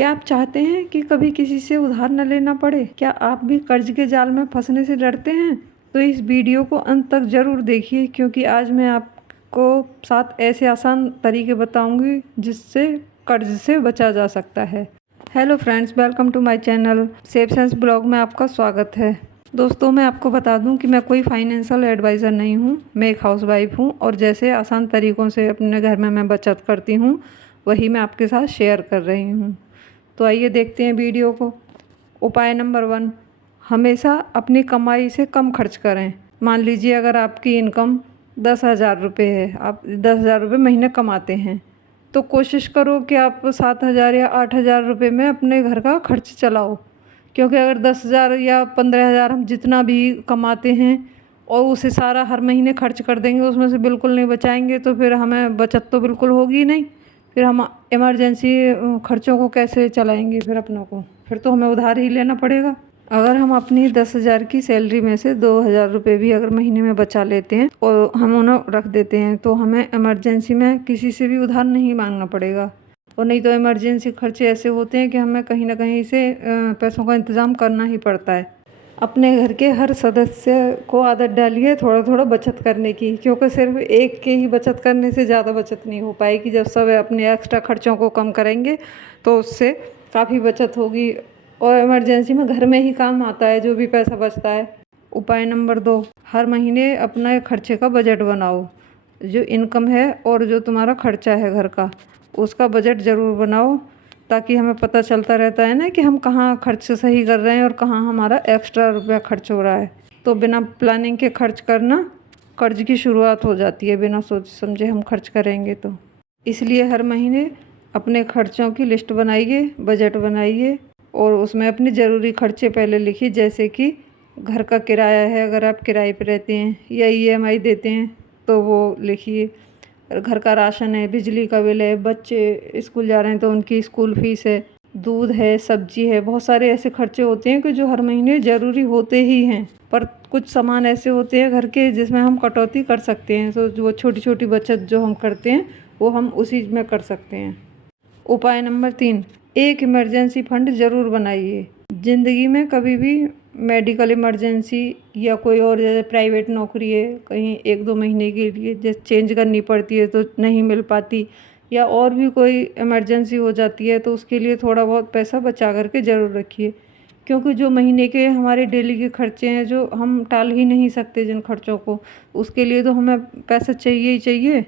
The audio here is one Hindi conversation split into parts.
क्या आप चाहते हैं कि कभी किसी से उधार न लेना पड़े? क्या आप भी कर्ज के जाल में फंसने से डरते हैं? तो इस वीडियो को अंत तक ज़रूर देखिए, क्योंकि आज मैं आपको 7 ऐसे आसान तरीके बताऊंगी जिससे कर्ज से बचा जा सकता है। Hello friends, welcome to my channel safe sense blog में आपका स्वागत है। दोस्तों, मैं आपको बता दूं कि मैं कोई फाइनेंशियल एडवाइज़र नहीं हूं, मैं एक हाउसवाइफ हूं और जैसे आसान तरीक़ों से अपने घर में मैं बचत करती हूं, वही मैं आपके साथ शेयर कर रही हूं। तो आइए देखते हैं वीडियो को। उपाय नंबर 1, हमेशा अपनी कमाई से कम खर्च करें। मान लीजिए अगर आपकी इनकम 10,000 रुपये है, आप 10,000 रुपये महीने कमाते हैं, तो कोशिश करो कि आप 7,000 या 8,000 रुपये में अपने घर का खर्च चलाओ। क्योंकि अगर 10,000 या 15,000 हम जितना भी कमाते हैं और उसे सारा हर महीने खर्च कर देंगे, उसमें से बिल्कुल नहीं बचाएंगे, तो फिर हमें बचत तो बिल्कुल होगी नहीं। फिर हम इमरजेंसी खर्चों को कैसे चलाएंगे? फिर तो हमें उधार ही लेना पड़ेगा। अगर हम अपनी 10,000 की सैलरी में से 2,000 रुपये भी अगर महीने में बचा लेते हैं और हम उन्हें रख देते हैं, तो हमें इमरजेंसी में किसी से भी उधार नहीं मांगना पड़ेगा। और नहीं तो इमरजेंसी खर्चे ऐसे होते हैं कि हमें कहीं ना कहीं से पैसों का इंतज़ाम करना ही पड़ता है। अपने घर के हर सदस्य को आदत डालिए थोड़ा थोड़ा बचत करने की, क्योंकि सिर्फ एक के ही बचत करने से ज़्यादा बचत नहीं हो पाएगी। जब सब अपने एक्स्ट्रा खर्चों को कम करेंगे तो उससे काफ़ी बचत होगी और इमरजेंसी में घर में ही काम आता है जो भी पैसा बचता है। उपाय नंबर 2, हर महीने अपना खर्चे का बजट बनाओ। जो इनकम है और जो तुम्हारा खर्चा है घर का, उसका बजट ज़रूर बनाओ, ताकि हमें पता चलता रहता है ना कि हम कहाँ खर्च सही कर रहे हैं और कहाँ हमारा एक्स्ट्रा रुपया खर्च हो रहा है। तो बिना प्लानिंग के खर्च करना कर्ज की शुरुआत हो जाती है, बिना सोच समझे हम खर्च करेंगे तो। इसलिए हर महीने अपने खर्चों की लिस्ट बनाइए, बजट बनाइए और उसमें अपने ज़रूरी खर्चे पहले लिखिए। जैसे कि घर का किराया है, अगर आप किराए पर रहते हैं, या EMI देते हैं तो वो लिखिए। घर का राशन है, बिजली का बिल है, बच्चे स्कूल जा रहे हैं तो उनकी स्कूल फीस है, दूध है, सब्जी है। बहुत सारे ऐसे खर्चे होते हैं कि जो हर महीने ज़रूरी होते ही हैं, पर कुछ सामान ऐसे होते हैं घर के जिसमें हम कटौती कर सकते हैं। तो जो छोटी छोटी बचत जो हम करते हैं वो हम उसी में कर सकते हैं। उपाय नंबर 3, एक इमरजेंसी फंड ज़रूर बनाइए। ज़िंदगी में कभी भी मेडिकल इमरजेंसी या कोई और, जैसे प्राइवेट नौकरी है, कहीं 1-2 महीने के लिए जैसे चेंज करनी पड़ती है तो नहीं मिल पाती, या और भी कोई इमरजेंसी हो जाती है, तो उसके लिए थोड़ा बहुत पैसा बचा करके ज़रूर रखिए। क्योंकि जो महीने के हमारे डेली के खर्चे हैं, जो हम टाल ही नहीं सकते जिन खर्चों को, उसके लिए तो हमें पैसा चाहिए ही चाहिए।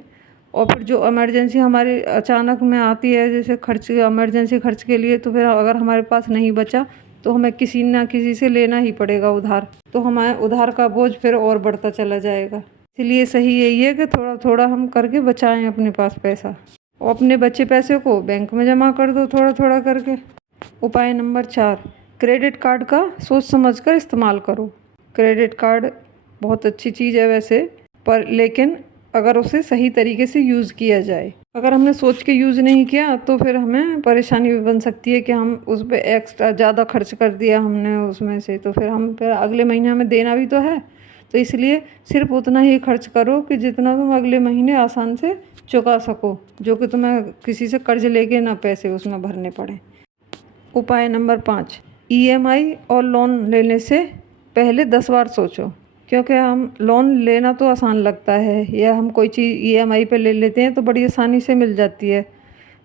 और फिर जो इमरजेंसी हमारे अचानक में आती है, जैसे इमरजेंसी खर्च के लिए, तो फिर अगर हमारे पास नहीं बचा तो हमें किसी ना किसी से लेना ही पड़ेगा उधार। तो हमारे उधार का बोझ फिर और बढ़ता चला जाएगा। इसलिए सही यही है कि थोड़ा थोड़ा हम करके बचाएं अपने पास पैसा, और अपने बचे पैसे को बैंक में जमा कर दो थोड़ा थोड़ा करके। उपाय नंबर 4, क्रेडिट कार्ड का सोच समझ कर इस्तेमाल करो। क्रेडिट कार्ड बहुत अच्छी चीज़ है वैसे, पर लेकिन अगर उसे सही तरीके से यूज़ किया जाए। अगर हमने सोच के यूज़ नहीं किया तो फिर हमें परेशानी भी बन सकती है कि हम उस पर एक्स्ट्रा ज़्यादा खर्च कर दिया हमने उसमें से, तो फिर अगले महीने हमें देना भी तो है। तो इसलिए सिर्फ उतना ही खर्च करो कि जितना तुम अगले महीने आसान से चुका सको, जो कि तुम्हें किसी से कर्ज लेके ना पैसे उसमें भरने पड़े। उपाय नंबर 5, EMI और लोन लेने से पहले 10 बार सोचो। क्योंकि हम लोन लेना तो आसान लगता है, या हम कोई चीज़ EMI पे ले लेते हैं तो बड़ी आसानी से मिल जाती है,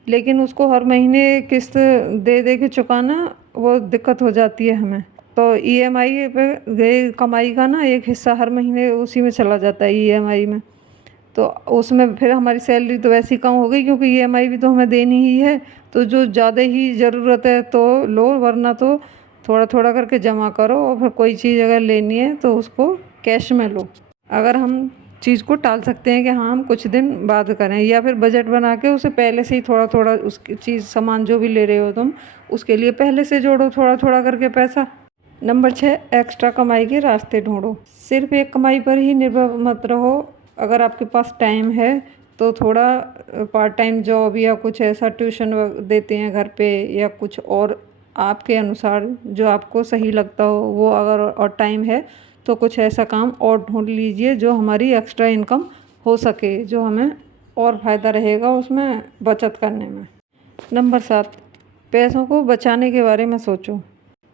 लेकिन उसको हर महीने किस्त दे दे के चुकाना वो दिक्कत हो जाती है हमें। तो EMI पे गए कमाई का ना एक हिस्सा हर महीने उसी में चला जाता है EMI में। तो उसमें फिर हमारी सैलरी तो वैसे ही कम हो गई, क्योंकि EMI भी तो हमें देनी ही है। तो जो ज़्यादा ही ज़रूरत है तो लो, वरना तो थोड़ा थोड़ा करके जमा करो, और फिर कोई चीज़ अगर लेनी है तो उसको कैश में लो। अगर हम चीज़ को टाल सकते हैं कि हाँ हम कुछ दिन बाद करें, या फिर बजट बना के उसे पहले से ही थोड़ा थोड़ा उसकी चीज़ सामान जो भी ले रहे हो तुम, उसके लिए पहले से जोड़ो थोड़ा थोड़ा करके पैसा। नंबर 6, एक्स्ट्रा कमाई के रास्ते ढूंढो। सिर्फ एक कमाई पर ही निर्भर मत रहो। अगर आपके पास टाइम है तो थोड़ा पार्ट टाइम जॉब या कुछ ऐसा ट्यूशन देते हैं घर पे, या कुछ और आपके अनुसार जो आपको सही लगता हो वो, अगर और टाइम है तो कुछ ऐसा काम और ढूंढ लीजिए जो हमारी एक्स्ट्रा इनकम हो सके, जो हमें और फ़ायदा रहेगा उसमें बचत करने में। नंबर 7, पैसों को बचाने के बारे में सोचो।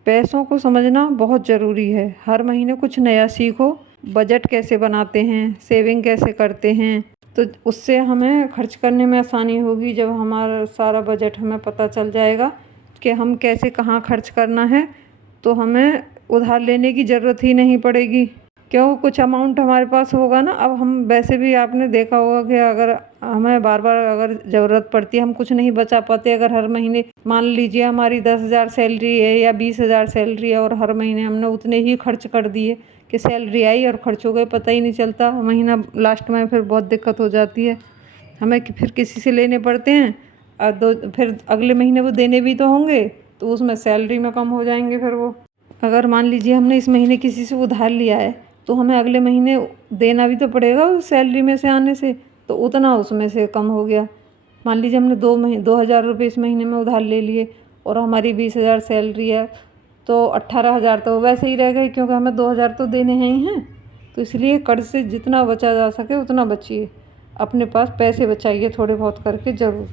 पैसों को समझना बहुत ज़रूरी है। हर महीने कुछ नया सीखो। बजट कैसे बनाते हैं, सेविंग कैसे करते हैं, तो उससे हमें खर्च करने में आसानी होगी। जब हमारा सारा बजट हमें पता चल जाएगा कि हम कैसे कहाँ खर्च करना है, तो हमें उधार लेने की ज़रूरत ही नहीं पड़ेगी। क्यों, कुछ अमाउंट हमारे पास होगा ना। अब हम वैसे भी आपने देखा होगा कि अगर हमें बार बार अगर ज़रूरत पड़ती है, हम कुछ नहीं बचा पाते। अगर हर महीने मान लीजिए हमारी 10,000 सैलरी है या 20,000 सैलरी है और हर महीने हमने उतने ही खर्च कर दिए कि सैलरी आई और खर्च हो गए, पता ही नहीं चलता। महीना लास्ट में फिर बहुत दिक्कत हो जाती है। हमें फिर किसी से लेने पड़ते हैं और फिर अगले महीने वो देने भी तो होंगे, तो उसमें सैलरी में कम हो जाएंगे। फिर वो अगर मान लीजिए हमने इस महीने किसी से उधार लिया है, तो हमें अगले महीने देना भी तो पड़ेगा उस सैलरी में से आने से, तो उतना उसमें से कम हो गया। मान लीजिए हमने 2,000 रुपये इस महीने में उधार ले लिए और हमारी 20,000 सैलरी है, तो 18,000 तो वैसे ही रह गए, क्योंकि हमें 2,000 तो देने ही हैं। तो इसलिए कर्ज से जितना बचा जा सके उतना बचिए। अपने पास पैसे बचाइए थोड़े बहुत करके ज़रूर।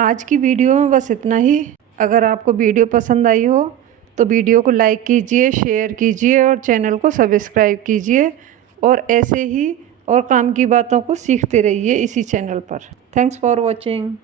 आज की वीडियो में बस इतना ही। अगर आपको वीडियो पसंद आई हो तो वीडियो को लाइक कीजिए, शेयर कीजिए और चैनल को सब्सक्राइब कीजिए। और ऐसे ही और काम की बातों को सीखते रहिए इसी चैनल पर। Thanks for watching.